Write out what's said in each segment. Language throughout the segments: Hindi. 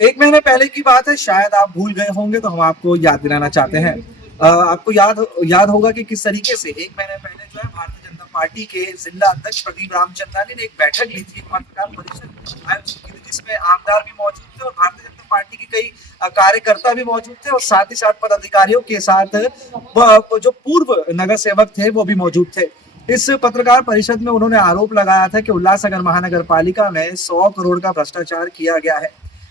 एक महीने पहले की बात है, शायद आप भूल गए होंगे तो हम आपको याद दिलाना चाहते हैं। आपको याद होगा कि किस तरीके से एक महीने पहले जो है भारतीय जनता पार्टी के जिला अध्यक्ष प्रदीप रामचंद्रानी ने एक बैठक ली थी, पत्रकार परिषद आयोजित की थी, जिसमें आमदार भी मौजूद थे और भारतीय जनता पार्टी के कई कार्यकर्ता भी मौजूद थे और साथ ही साथ पदाधिकारियों के साथ जो पूर्व नगर सेवक थे वो भी मौजूद थे। इस पत्रकार परिषद में उन्होंने आरोप लगाया था कि उल्लासनगर महानगर पालिका में 100 करोड़ का भ्रष्टाचार किया गया है,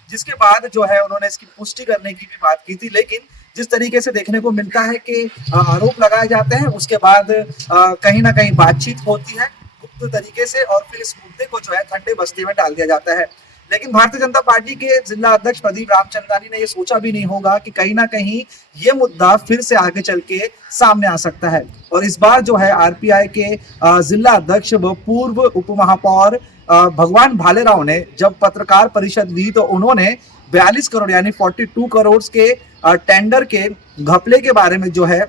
जिसके बाद जो है उन्होंने इसकी पुष्टि करने की भी बात की थी। लेकिन जिस तरीके से देखने को मिलता है कि आरोप लगाए जाते हैं, उसके बाद कहीं ना कहीं बातचीत होती है गुप्त तरीके से और फिर इस मुद्दे को जो है ठंडे बस्ती में डाल दिया जाता है। लेकिन भारतीय जनता पार्टी के जिला अध्यक्ष प्रदीप रामचंद्रानी ने यह सोचा भी नहीं होगा कि कहीं ना कहीं ये मुद्दा फिर से आगे चल के सामने आ सकता है। और इस बार जो है आरपीआई के जिला अध्यक्ष व पूर्व उप महापौर भगवान भालेराव ने जब पत्रकार परिषद ली तो उन्होंने 42 करोड़ यानी 42 करोड़ के टेंडर के घपले के बारे में जो है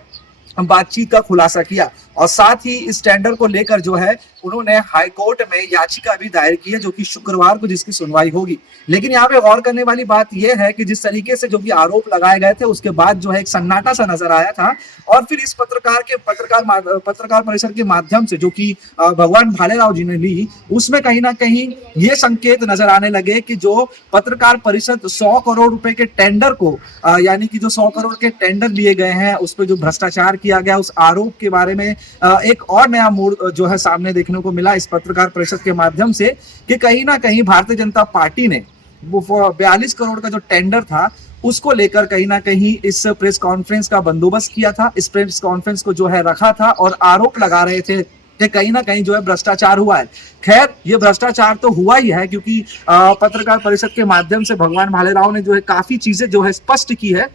बातचीत का खुलासा किया और साथ ही इस टेंडर को लेकर जो है उन्होंने हाई कोर्ट में याचिका भी दायर की है, जो कि शुक्रवार को जिसकी सुनवाई होगी। लेकिन यहाँ पे गौर करने वाली बात यह है कि जिस तरीके से जो कि आरोप लगाए गए थे उसके बाद जो है एक सन्नाटा सा नजर आया था और फिर इस पत्रकार परिषद के माध्यम से जो कि भगवान भालेराव जी ने ली, उसमें कहीं ना कहीं ये संकेत नजर आने लगे कि जो पत्रकार परिषद 100 करोड़ रुपए के टेंडर को यानी कि जो 100 करोड़ के टेंडर लिए गए हैं उस पर जो भ्रष्टाचार किया गया उस आरोप के बारे में एक और नया मोड़ जो है सामने देखने को मिला इस पत्रकार परिषद के माध्यम से कि कहीं ना कहीं भारतीय जनता पार्टी ने वो 42 करोड़ का जो टेंडर था उसको लेकर कहीं ना कहीं इस प्रेस कॉन्फ्रेंस का बंदोबस्त किया था, इस प्रेस कॉन्फ्रेंस को जो है रखा था और आरोप लगा रहे थे कि कहीं ना कहीं जो है भ्रष्टाचार हुआ है। खैर ये भ्रष्टाचार तो हुआ ही है क्योंकि पत्रकार परिषद के माध्यम से भगवान भालेराव ने जो है काफी चीजें जो है स्पष्ट की है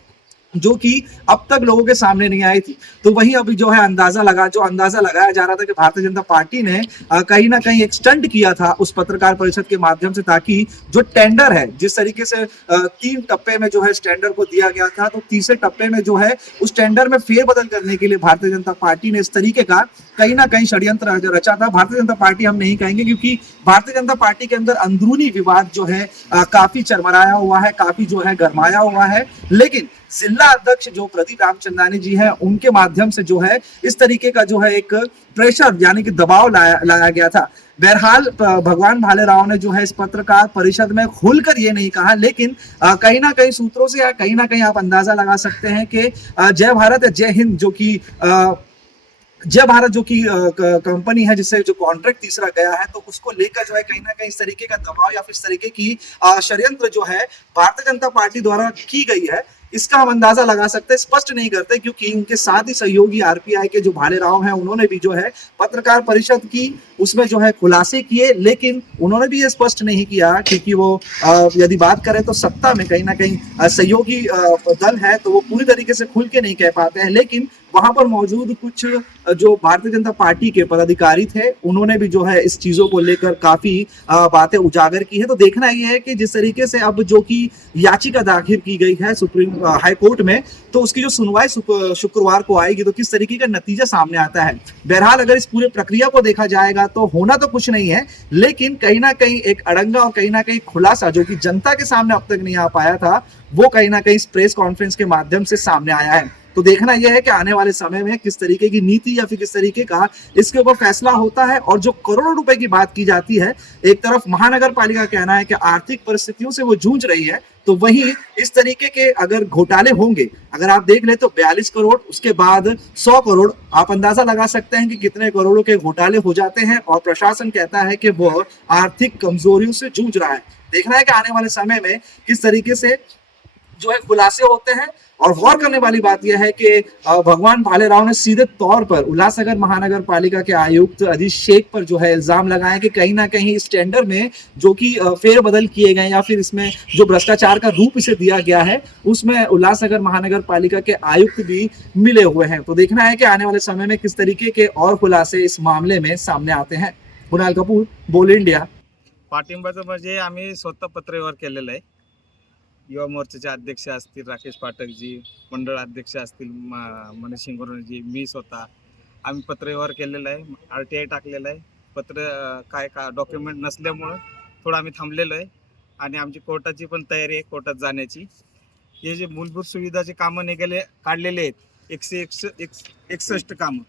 जो कि अब तक लोगों के सामने नहीं आई थी। तो वही अभी जो है अंदाजा लगाया जा रहा था कि भारतीय जनता पार्टी ने कहीं ना कहीं एक स्टंट किया था उस पत्रकार परिषद के माध्यम से, ताकि जो टेंडर है जिस तरीके से 3 टप्पे में जो है इस टेंडर को दिया गया था, तो तीसरे टप्पे में जो है उस टेंडर में फेरबदल करने के लिए भारतीय जनता पार्टी ने इस तरीके का कहीं ना कहीं षड्यंत्र रचा था। भारतीय जनता पार्टी हम नहीं कहेंगे क्योंकि भारतीय जनता पार्टी के अंदर अंदरूनी विवाद जो है काफी चरमराया हुआ है, काफी जो है गरमाया हुआ है। लेकिन जिला अध्यक्ष जो प्रदीप रामचंद्रानी जी हैं उनके माध्यम से जो है इस तरीके का जो है एक प्रेशर यानी कि दबाव लाया गया था। बहरहाल भगवान भालेराव ने जो है इस पत्रकार परिषद में खुलकर ये नहीं कहा, लेकिन कहीं ना कहीं सूत्रों से या कहीं ना कहीं आप अंदाजा लगा सकते हैं कि जय भारत जय हिंद जो कि जय भारत जो कि कंपनी है जिससे जो कॉन्ट्रैक्ट तीसरा गया है, तो उसको लेकर जो है कहीं ना कहीं इस तरीके का दबाव या फिर इस तरीके की षड्यंत्र जो है भारतीय जनता पार्टी द्वारा की गई है, इसका हम अंदाजा लगा सकते हैं। स्पष्ट नहीं करते क्योंकि उनके साथ ही सहयोगी आरपीआई के जो भालेराव हैं उन्होंने भी जो है पत्रकार परिषद की उसमें जो है खुलासे किए, लेकिन उन्होंने भी ये स्पष्ट नहीं किया क्योंकि वो यदि बात करें तो सत्ता में कहीं ना कहीं सहयोगी दल है तो वो पूरी तरीके से खुल के नहीं कह पाते हैं। लेकिन वहां पर मौजूद कुछ जो भारतीय जनता पार्टी के पदाधिकारी थे उन्होंने भी जो है इस चीजों को लेकर काफी बातें उजागर की है। तो देखना यह है कि जिस तरीके से अब जो कि याचिका दाखिल की गई है सुप्रीम हाई कोर्ट में, तो उसकी जो सुनवाई शुक्रवार को आएगी तो किस तरीके का नतीजा सामने आता है। बहरहाल अगर इस पूरे प्रक्रिया को देखा जाएगा तो होना तो कुछ नहीं है, लेकिन कहीं ना कहीं एक अड़ंगा और कहीं ना कहीं खुलासा जो कि जनता के सामने अब तक नहीं आ पाया था वो कहीं ना कहीं इस प्रेस कॉन्फ्रेंस के माध्यम से सामने आया है। तो देखना यह है कि आने वाले समय में किस तरीके की नीति या फिर किस तरीके का इसके ऊपर फैसला होता है। और जो करोड़ों रुपए की बात की जाती है, एक तरफ महानगर पालिका कहना है कि आर्थिक परिस्थितियों से वो जूझ रही है, तो वहीं इस तरीके के अगर घोटाले होंगे, अगर आप देख ले तो 42 करोड़ उसके बाद 100 करोड़, आप अंदाजा लगा सकते हैं कि कितने करोड़ों के घोटाले हो जाते हैं और प्रशासन कहता है कि वो आर्थिक कमजोरियों से जूझ रहा है। देखना है कि आने वाले समय में किस तरीके से जो है खुलासे होते हैं। और गौर करने वाली बात यह है कि भगवान भालेराव ने सीधे तौर पर उल्लासनगर महानगर पालिका के आयुक्त अजीत शेख पर जो है इल्जाम लगाए कि कहीं ना कहीं इस टेंडर में जो कि फेरबदल किए गए या फिर इसमें जो भ्रष्टाचार का रूप इसे दिया गया है उसमें उल्लासनगर महानगर पालिका के आयुक्त भी मिले हुए हैं। तो देखना है कि आने वाले समय में किस तरीके के और खुलासे इस मामले में सामने आते हैं। कुणाल कपूर, बोल इंडिया। पाठिंबाचं म्हणजे आम्ही स्वतः पत्रव्यवहार केलेला आहे. युवा मोर्चाचे अध्यक्ष असतील राकेश पाठकजी, मंडळ अध्यक्ष असतील मनीष शिंगोरेजी, मी स्वतः आम्ही पत्रव्यवहार केलेला आहे. RTI टाकलेला आहे. पत्र काय का डॉक्युमेंट नसल्यामुळं थोडं आम्ही थांबलेलो आहे आणि आमची कोर्टाची पण तयारी आहे कोर्टात जाण्याची. हे जे मूलभूत सुविधाचे कामं काढलेले आहेत 161 कामं,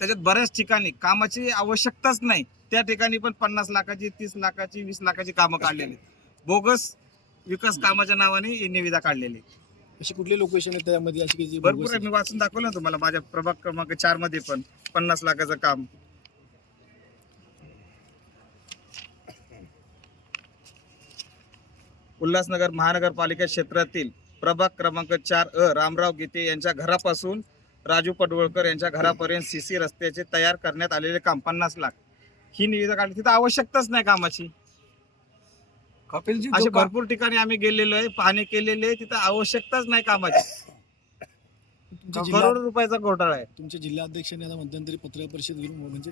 त्याच्यात बऱ्याच ठिकाणी कामाची आवश्यकताच नाही, त्या ठिकाणी पण 50 लाखाची 30 लाखाची 20 लाखाची कामं काढलेली आहेत. बोगस विकास कामाच्या नावाने ही निविदा काढलेली आहे. अशी कुठले लोकेशन आहे त्यामध्ये अशी की जी भरपूर बोगस आहे, मी वाचून दाखवलं ना तुम्हाला माझ्या प्रभाग क्रमांक 4 मध्ये पण 50 लाखाचं काम. उल्हासनगर महानगरपालिका क्षेत्रातील प्रभाग क्रमांक 4 रामराव गीते यांच्या घरापासून राजू पडवळकर यांच्या घरापर्यंत सीसी रस्त्याचे तयार करण्यात आलेले काम 50 लाख ही निविदा काढली. तिथं आवश्यकताच नाही कामाची. कपिल जी असे जो भरपूर ठिकाणी आम्ही गेलेलो आहे, पाहणी केलेली आहे, तिथं आवश्यकताच नाही कामाची. करोड रुपयाचा घोटाळा आहे. तुमच्या जिल्हाध्यक्षांनी आता मध्यंतरी पत्रकार परिषद घेऊन म्हणजे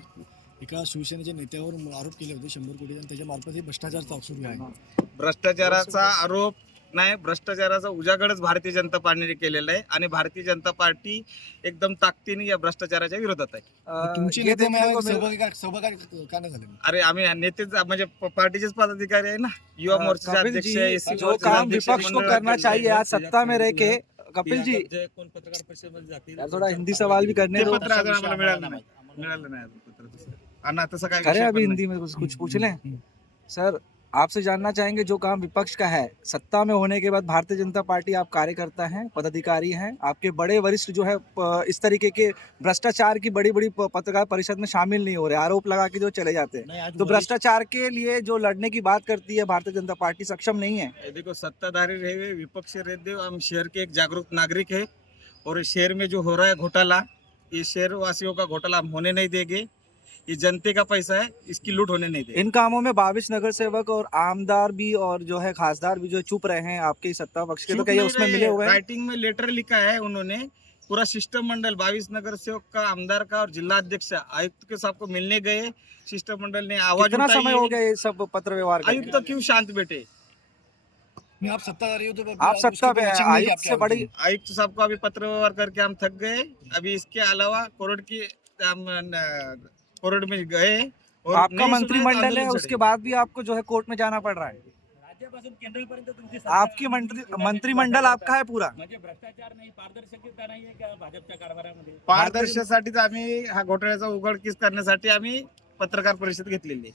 एका शिवसेनेच्या नेत्यावर आरोप केले होते 100 कोटी आणि त्याच्या मार्फत हे भ्रष्टाचार सुरू आहे. भ्रष्टाचाराचा आरोप नाही, भ्रष्टाचाराचा उजागरच भारतीय जनता पार्टीने केलेला आहे आणि भारतीय जनता पार्टी एकदम ताकदीने या भ्रष्टाचाराच्या विरोधात आहे. तुमची ये नेते देखने को सहभागी का नाही झाले? अरे आम्ही नेतेच म्हणजे पार्टीचेच पदाधिकारी आहे ना, युवा मोर्चाचे कपिल अध्यक्ष जी, आहे, SC जो मोर्चाचे काम अध्यक्ष, विपक्ष को मंडळ करना अध्यक्ष. चाहिए आज सत्ता में रह के, कपिल जी यार थोड़ा हिंदी सवाल भी करने ते दो. पत्र अजून आम्हाला मिळालं नाही अजून पत्र तसं. आणि तसं काय करें विषय अभी पण हिंदी में कुछ पूछ लें. सर आपसे जानना चाहेंगे, जो काम विपक्ष का है, सत्ता में होने के बाद भारतीय जनता पार्टी आप कार्यकर्ता हैं, पदाधिकारी हैं, आपके बड़े वरिष्ठ जो है इस तरीके के भ्रष्टाचार की बड़ी बड़ी पत्रकार परिषद में शामिल नहीं हो रहे, आरोप लगा के जो चले जाते हैं. तो भ्रष्टाचार के लिए जो लड़ने की बात करती है भारतीय जनता पार्टी सक्षम नहीं है. नहीं। देखो, सत्ताधारी रहे विपक्ष रहते, हम शहर के एक जागरूक नागरिक है और इस शहर में जो हो रहा है घोटाला, ये शहर वासियों का घोटाला हम होने नहीं देंगे. ये जनते का पैसा है, इसकी लूट होने नहीं देंगे. इन कामों में 22 नगर सेवक और आमदार भी और जो है खासदार भी जो चुप रहे हैं आपके सत्ता पक्ष के, तो चुप क्या ये नहीं उसमें रहे, मिले हुए हैं? राइटिंग में लेटर लिखा है उन्होंने. पूरा शिष्टमंडल 22 नगर सेवक का, आमदार का और जिला अध्यक्ष आयुक्त के सबको मिलने गए. शिष्टमंडल ने आवाज कितना उठाई समय है. हो गया ये सब पत्र व्यवहार करते? आयुक्त क्यों शांत बैठे? नहीं, आप सत्ताधारी हो तो आप सत्ता पे हैं, आयुक्त से बड़ी आयुक्त साहब को अभी पत्र व्यवहार करके हम थक गए. अभी इसके अलावा कोर्ट में गए और आपका नहीं सुने तो मंत्रिमंडल है, आंदोलन उसके चढ़े. बाद भी आपको जो है कोर्ट में जाना पड़ रहा है. आपकी मंत्रिमंडल आपका है पूरा. म्हणजे भ्रष्टाचार नाही, पारदर्शकता नाही आहे का भाजपच्या कारभारामध्ये? पारदर्शकतेसाठी आम्ही हा घोटाळ्याचा उघडकीस करण्यासाठी आम्ही पत्रकार परिषद घेतलेली आहे.